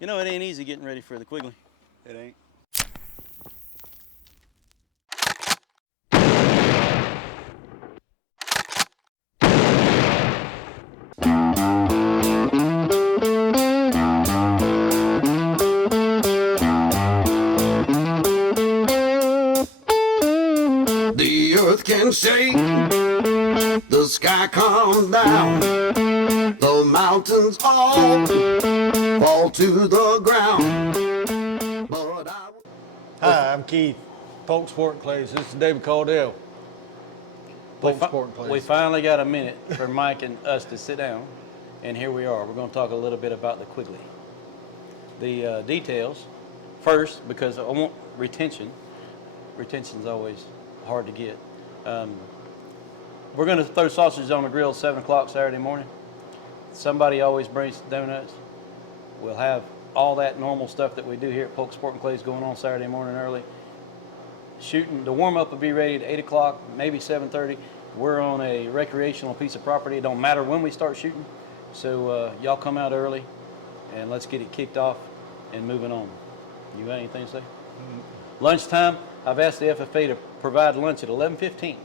You know, it ain't easy getting ready for the Quigley. It ain't. The earth can shake, the sky comes down, the mountains all fall to the ground. But Hi, I'm Keith, Polk Sport Clays. This is David Caldwell. Polk Sport Clays. We finally got a minute for Mike and us to sit down, and here we are. We're going to talk a little bit about the Quigley. The details first, because I want retention. Retention's always hard to get. We're going to throw sausages on the grill at 7 o'clock Saturday morning. Somebody always brings donuts. We'll have all that normal stuff that we do here at Polk Sport and Clays going on Saturday morning early. Shooting, the warm-up will be ready at 8 o'clock, maybe 7:30. We're on a recreational piece of property. It don't matter when we start shooting. So y'all come out early, and let's get it kicked off and moving on. You got anything to say? Lunchtime, I've asked the FFA to provide lunch at 11:15.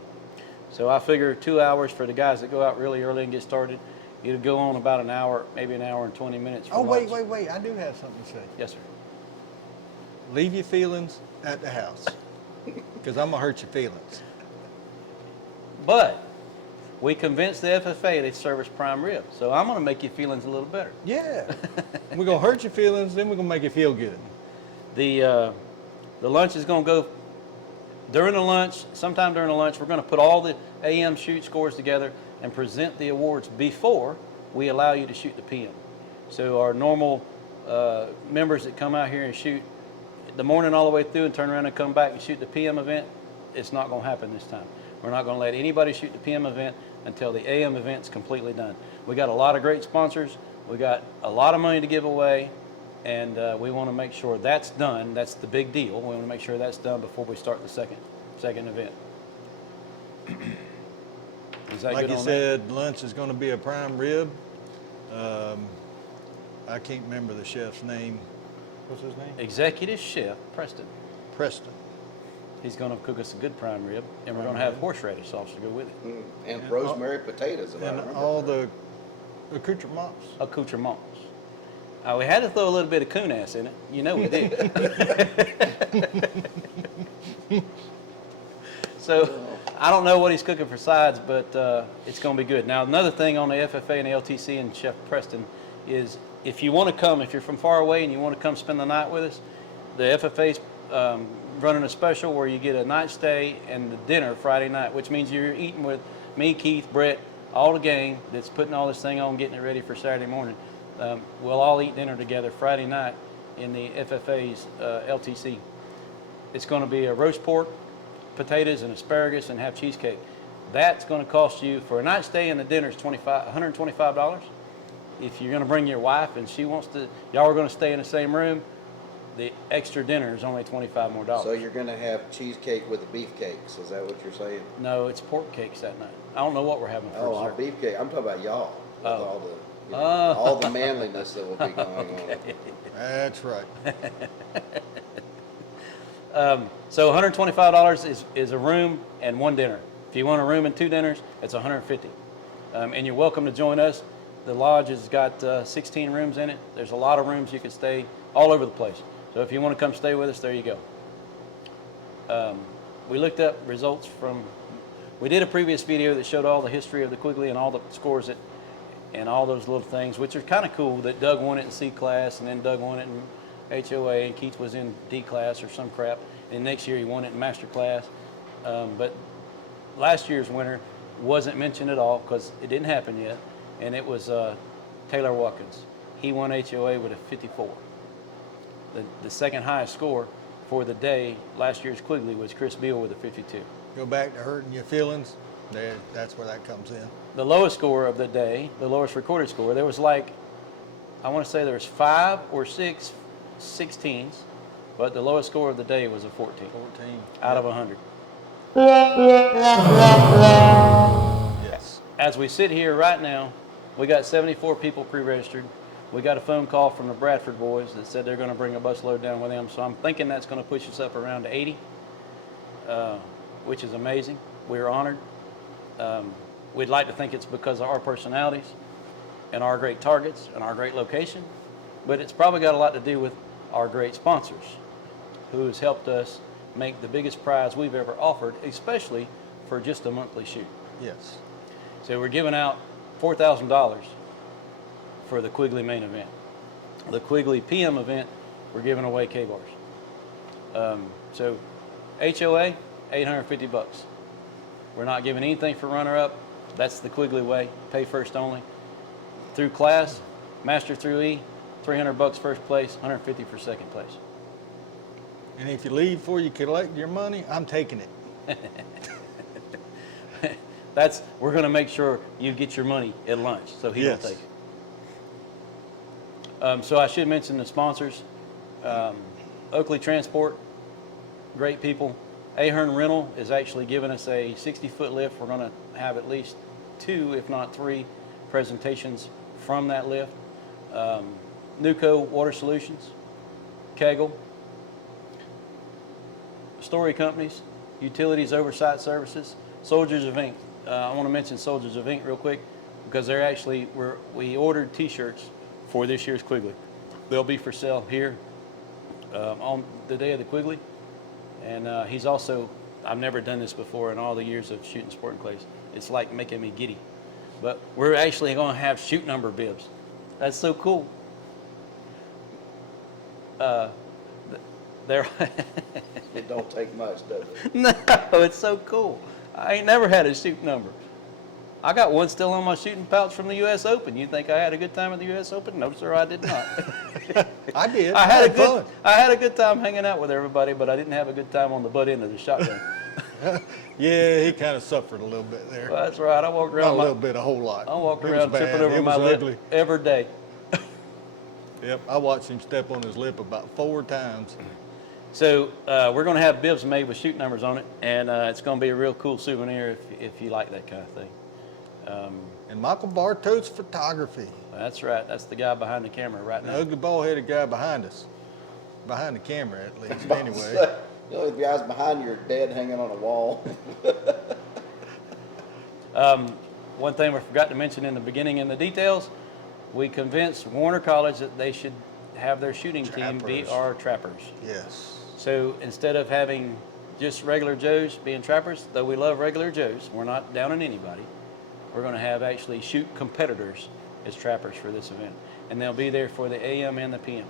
So I figure 2 hours for the guys that go out really early and get started. It'll go on about an hour, maybe an hour and 20 minutes. Oh, lunch. wait. I do have something to say. Yes, sir. Leave your feelings at the house, because I'm going to hurt your feelings. But we convinced the FFA they service prime rib. So I'm going to make your feelings a little better. Yeah. We're going to hurt your feelings, then we're going to make you feel good. The lunch is going to go during the lunch. Sometime during the lunch, we're going to put all the AM shoot scores together and present the awards before we allow you to shoot the PM. So our normal members that come out here and shoot the morning all the way through and turn around and come back and shoot the PM event, it's not going to happen this time. We're not going to let anybody shoot the PM event until the AM event's completely done. We got a lot of great sponsors. We got a lot of money to give away. And we want to make sure that's done. That's the big deal. We want to make sure that's done before we start the second event. Is that Like good you on said, lunch is going to be a prime rib. I can't remember the chef's name. What's his name? that? Executive Chef Preston. Preston. He's going to cook us a good prime rib, and we're going to have horseradish sauce to go with it. And rosemary potatoes, if I And remember. all the accoutrements. Accoutrements. We had to throw a little bit of coon ass in it. You know we did. So I don't know what he's cooking for sides, but it's going to be good. Now, another thing on the FFA and the LTC and Chef Preston is if you want to come, if you're from far away and you want to come spend the night with us, the FFA's running a special where you get a night stay and the dinner Friday night, which means you're eating with me, Keith, Brett, all the gang that's putting all this thing on, getting it ready for Saturday morning. We'll all eat dinner together Friday night in the FFA's LTC. It's going to be a roast pork, potatoes, and asparagus, and have cheesecake. That's going to cost you, for a night stay and the dinner, is $125. If you're going to bring your wife and she wants to, y'all are going to stay in the same room, the extra dinner is only $25 more. So you're going to have cheesecake with the beef cakes. Is that what you're saying? No, it's pork cakes that night. I don't know what we're having for Oh, our dessert. beef cake. I'm talking about y'all. With Oh. all the, all the manliness that will be going on. That's right. So $125 is a room and one dinner. If you want a room and two dinners, it's $150. And you're welcome to join us. The lodge has got 16 rooms in it. There's a lot of rooms you can stay all over the place. So if you want to come stay with us, there you go. We looked up results from, we did a previous video that showed all the history of the Quigley and all the scores that, and all those little things, which are kind of cool, that Doug won it in C class, and then Doug won it in HOA, and Keith was in D class or some crap, and next year he won it in master class. But last year's winner wasn't mentioned at all because it didn't happen yet, and it was Taylor Watkins. He won HOA with a 54. The second highest score for the day last year's Quigley was Chris Beal with a 52. Go back to hurting your feelings. That's where that comes in. The lowest score of the day, the lowest recorded score, there was like, I want to say there was 5 or 6 16s, but the lowest score of the day was a 14. 14. Out of 100. Yes. As we sit here right now, we got 74 people pre-registered. We got a phone call from the Bradford boys that said they're going to bring a busload down with them. So I'm thinking that's going to push us up around to 80, which is amazing. We're honored. We'd like to think it's because of our personalities and our great targets and our great location, but it's probably got a lot to do with our great sponsors who has helped us make the biggest prize we've ever offered, especially for just a monthly shoot. Yes. So we're giving out $4,000 for the Quigley main event. The Quigley PM event, we're giving away K-bars. So HOA, $850. We're not giving anything for runner-up. That's the Quigley way, pay first only. Through class, master through E, $300 first place, $150 for second place. And if you leave before you collect your money, I'm taking it. We're going to make sure you get your money at lunch, so he Yes. don't take it. So I should mention the sponsors. Oakley Transport, great people. Ahern Rental is actually giving us a 60-foot lift. We're going to have at least 2, if not 3, presentations from that lift. Nuco Water Solutions, Kegel, Story Companies, Utilities Oversight Services, Soldiers of Ink. I want to mention Soldiers of Ink real quick because they're actually, we ordered t-shirts for this year's Quigley. They'll be for sale here on the day of the Quigley. And he's also, I've never done this before in all the years of shooting sporting clays. It's like making me giddy. But we're actually going to have shoot number bibs. That's so cool. They're It don't take much, does it? no, it's so cool. I ain't never had a shoot number. I got one still on my shooting pouch from the U.S. Open. You think I had a good time at the U.S. Open? No, sir, I did not. I did. I had fun. I had a good time hanging out with everybody, but I didn't have a good time on the butt end of the shotgun. Yeah, he kind of suffered a little bit there. Well, that's right. I walked Not around. a little bit, a whole lot. I walked It was around bad. tripping over It my was lip ugly. every day. Yep, I watched him step on his lip about 4 times. So we're going to have bibs made with shoot numbers on it, and it's going to be a real cool souvenir if you like that kind of thing. And Michael Bartos Photography, That's right. That's the guy behind the camera right the now. ugly bald-headed guy behind us, behind the camera at least. Anyway, The only guys behind you are dead hanging on a wall. One thing we forgot to mention in the beginning in the details, we convinced Warner College that they should have their shooting team be Trappers. our trappers. yes. So instead of having just regular Joes being trappers, though we love regular Joes, we're not down on anybody, we're going to have actually shoot competitors as trappers for this event. And they'll be there for the AM and the PM.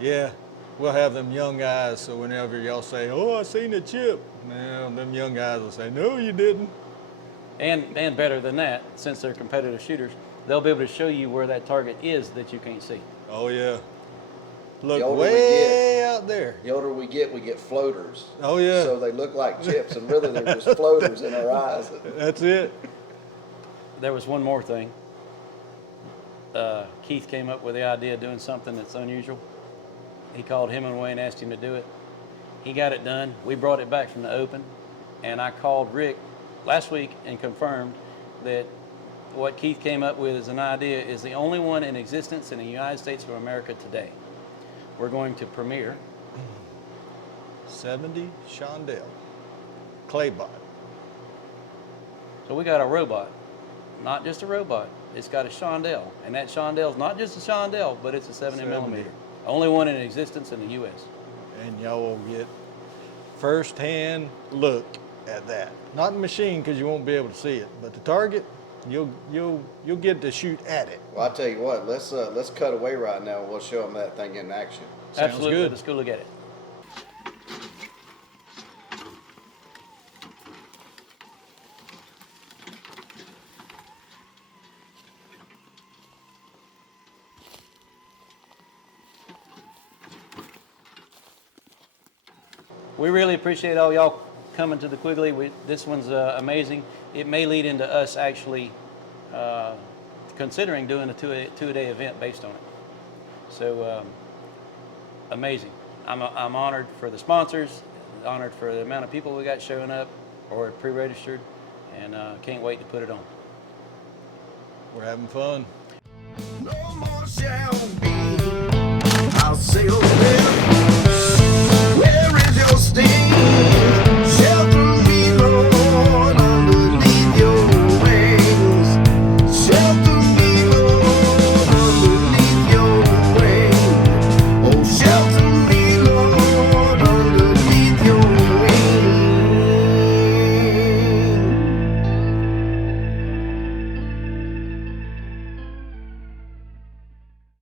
Yeah, we'll have them young guys, so whenever y'all say, "Oh, I seen the chip," well, them young guys will say, "No, you didn't." And better than that, since they're competitive shooters, they'll be able to show you where that target is that you can't see. Oh yeah, look older we way out there. The older we get floaters. Oh yeah, So they look like chips, and really they're just floaters in our eyes. that's it. There was one more thing. Keith came up with the idea of doing something that's unusual. He called Hemingway and asked him to do it. He got it done. We brought it back from the Open, and I called Rick last week and confirmed that what Keith came up with as an idea is the only one in existence in the United States of America today. We're going to premiere 70 Shondell claybot. So we got a robot, not just a robot. It's got a Shondell, and that Shondell's not just a Shondell, but it's a 70 millimeter. Only one in existence in the U.S. And y'all will get first-hand look at that. Not the machine, because you won't be able to see it, but the target, you'll get to shoot at it. Well, I tell you what, let's cut away right now, and we'll show them that thing in action. Sounds Absolutely. good. Let's go look at it. We really appreciate all y'all coming to the Quigley. This one's amazing. It may lead into us actually considering doing a two-a-day event based on it. So amazing. I'm honored for the sponsors, honored for the amount of people we got showing up or pre-registered, and can't wait to put it on. We're having fun. No more shells.